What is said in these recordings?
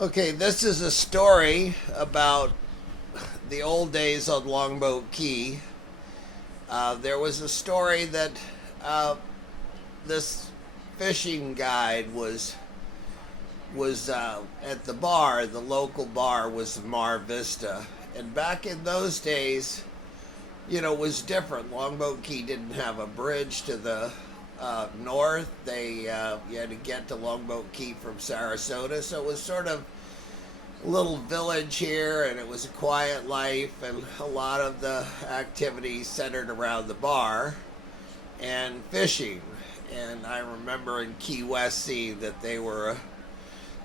Okay, this is a story about the old days on Longboat Key. There was a story that uh, this fishing guide was at the bar. The local bar was Mar Vista, and back in those days, it was different. Longboat Key didn't have a bridge to the north. You had to get to Longboat Key from Sarasota, so it was sort of little village here, and it was a quiet life, and a lot of the activities centered around the bar and fishing. And I remember in Key West seeing that they were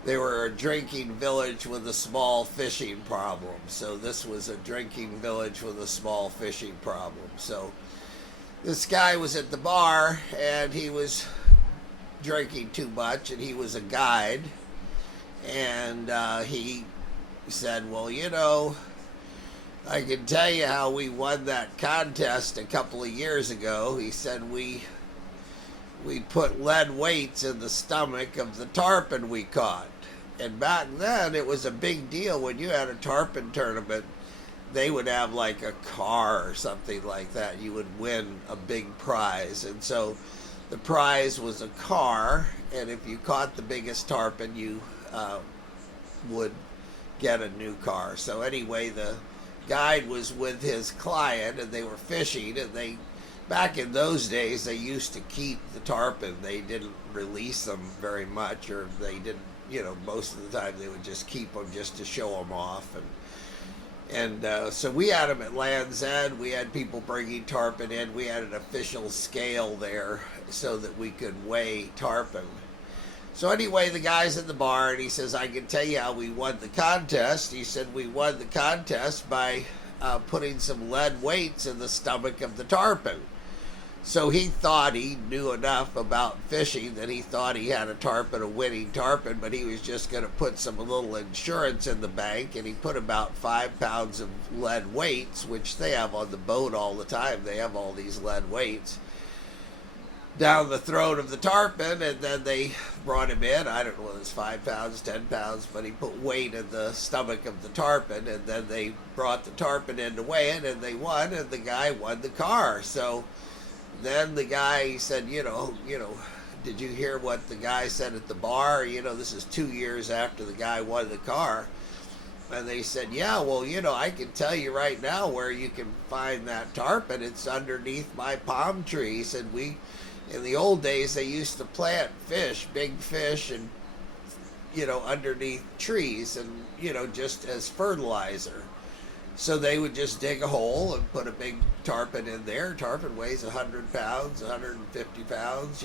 a drinking village with a small fishing problem. So this was a drinking village with a small fishing problem. So this guy was at the bar, and he was drinking too much, and he was a guide. And he said, well, I can tell you how we won that contest a couple of years ago. He said we put lead weights in the stomach of the tarpon we caught. And back then it was a big deal when you had a tarpon tournament. They would have like a car or something like that. You would win a big prize. And so the prize was a car, and if you caught the biggest tarpon, you would get a new car. So anyway, the guide was with his client, and they were fishing, and back in those days, they used to keep the tarpon. They didn't release them very much, or they didn't, most of the time they would just keep them just to show them off. And so we had them at Land's End. We had people bringing tarpon in. We had an official scale there so that we could weigh tarpon. So anyway, the guy's at the bar, and he says, I can tell you how we won the contest. He said, we won the contest by putting some lead weights in the stomach of the tarpon. So he thought he knew enough about fishing that he thought he had a winning tarpon, but he was just going to put some little insurance in the bank, and he put about 5 pounds of lead weights, which they have on the boat all the time. They have all these lead weights down the throat of the tarpon, and then they brought him in. I don't know whether it's 5 pounds, 10 pounds, but he put weight in the stomach of the tarpon, and then they brought the tarpon in to weigh it, and they won, and the guy won the car. So then the guy said, did you hear what the guy said at the bar? This is 2 years after the guy won the car. And they said, yeah, well, I can tell you right now where you can find that tarpon. It's underneath my palm tree. He said, in the old days, they used to plant big fish, and, underneath trees, and, just as fertilizer. So they would just dig a hole and put a big tarpon in there. Tarpon weighs 100 pounds, 150 pounds,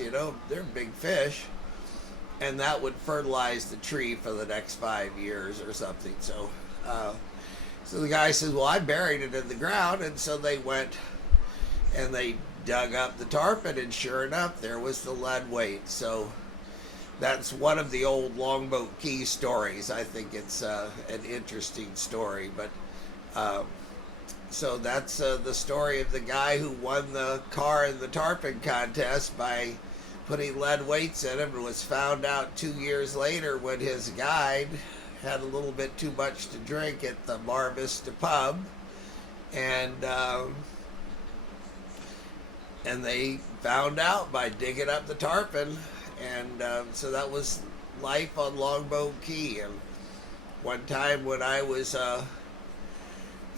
they're big fish. And that would fertilize the tree for the next 5 years or something. So the guy says, well, I buried it in the ground. And so they went and they dug up the tarpon, and sure enough, there was the lead weight. So that's one of the old Longboat Key stories. I think it's an interesting story. But so that's the story of the guy who won the car in the tarpon contest by putting lead weights in him, and was found out 2 years later when his guide had a little bit too much to drink at the Mar Vista pub, and they found out by digging up the tarpon. And so that was life on Longboat Key. And one time when I was a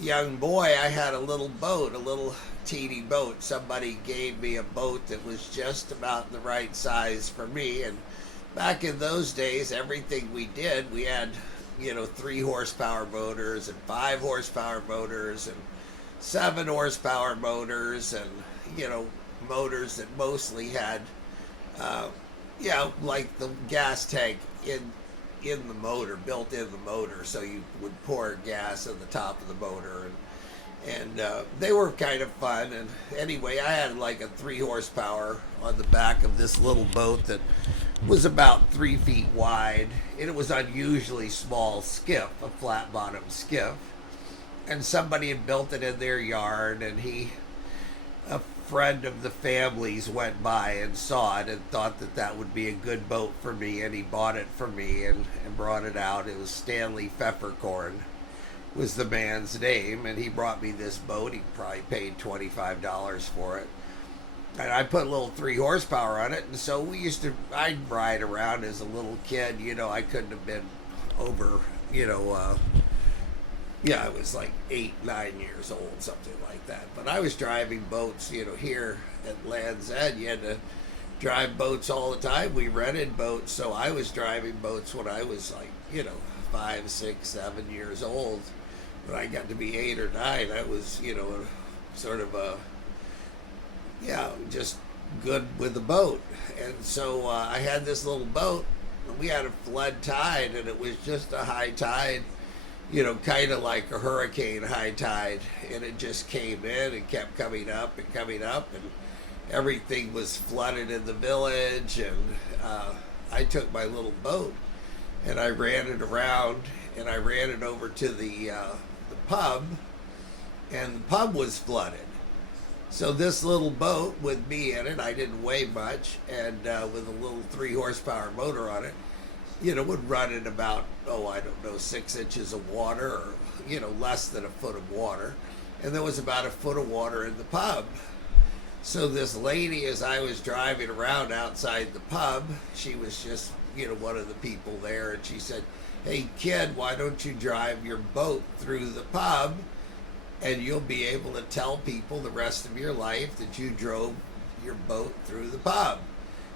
young boy, I had a little boat, a little teeny boat. Somebody gave me a boat that was just about the right size for me. And back in those days, everything we did, we had 3 horsepower motors, and 5 horsepower motors, and 7 horsepower motors, and motors that mostly had like the gas tank in the motor, built in the motor, so you would pour gas in the top of the motor, and they were kind of fun. And anyway, I had like a 3 horsepower on the back of this little boat that was about 3 feet wide, and it was unusually small skiff, a flat bottom skiff, and somebody had built it in their yard, and a friend of the family's went by and saw it and thought that that would be a good boat for me, and he bought it for me and brought it out. It was Stanley Pfefferkorn was the man's name, and he brought me this boat. He probably paid $25 for it. And I put a little 3 horsepower on it, and so I'd ride around as a little kid. I couldn't have been over, yeah, I was like 8, 9 years old, something like that. But I was driving boats, here at Land's End. You had to drive boats all the time. We rented boats, so I was driving boats when I was like, 5, 6, 7 years old. When I got to be 8 or 9, I was, sort of just good with the boat. And so I had this little boat, and we had a flood tide, and it was just a high tide, kind of like a hurricane high tide, and it just came in and kept coming up, and everything was flooded in the village. And I took my little boat, and I ran it around, and I ran it over to the pub, and the pub was flooded. So this little boat with me in it, I didn't weigh much, and with a little 3 horsepower motor on it, would run in about, 6 inches of water, or, less than a foot of water. And there was about a foot of water in the pub. So this lady, as I was driving around outside the pub, she was just, one of the people there, and she said, "Hey kid, why don't you drive your boat through the pub, and you'll be able to tell people the rest of your life that you drove your boat through the pub."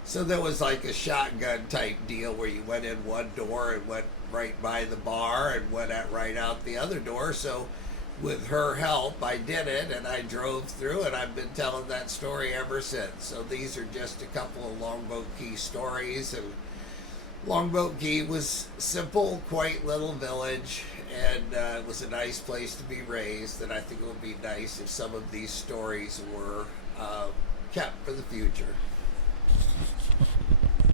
So there was like a shotgun type deal where you went in one door and went right by the bar and went right out the other door. So with her help, I did it, and I drove through, and I've been telling that story ever since. So these are just a couple of Longboat Key stories. And Longboat Key was simple, quaint little village, and it was a nice place to be raised. And I think it would be nice if some of these stories were kept for the future.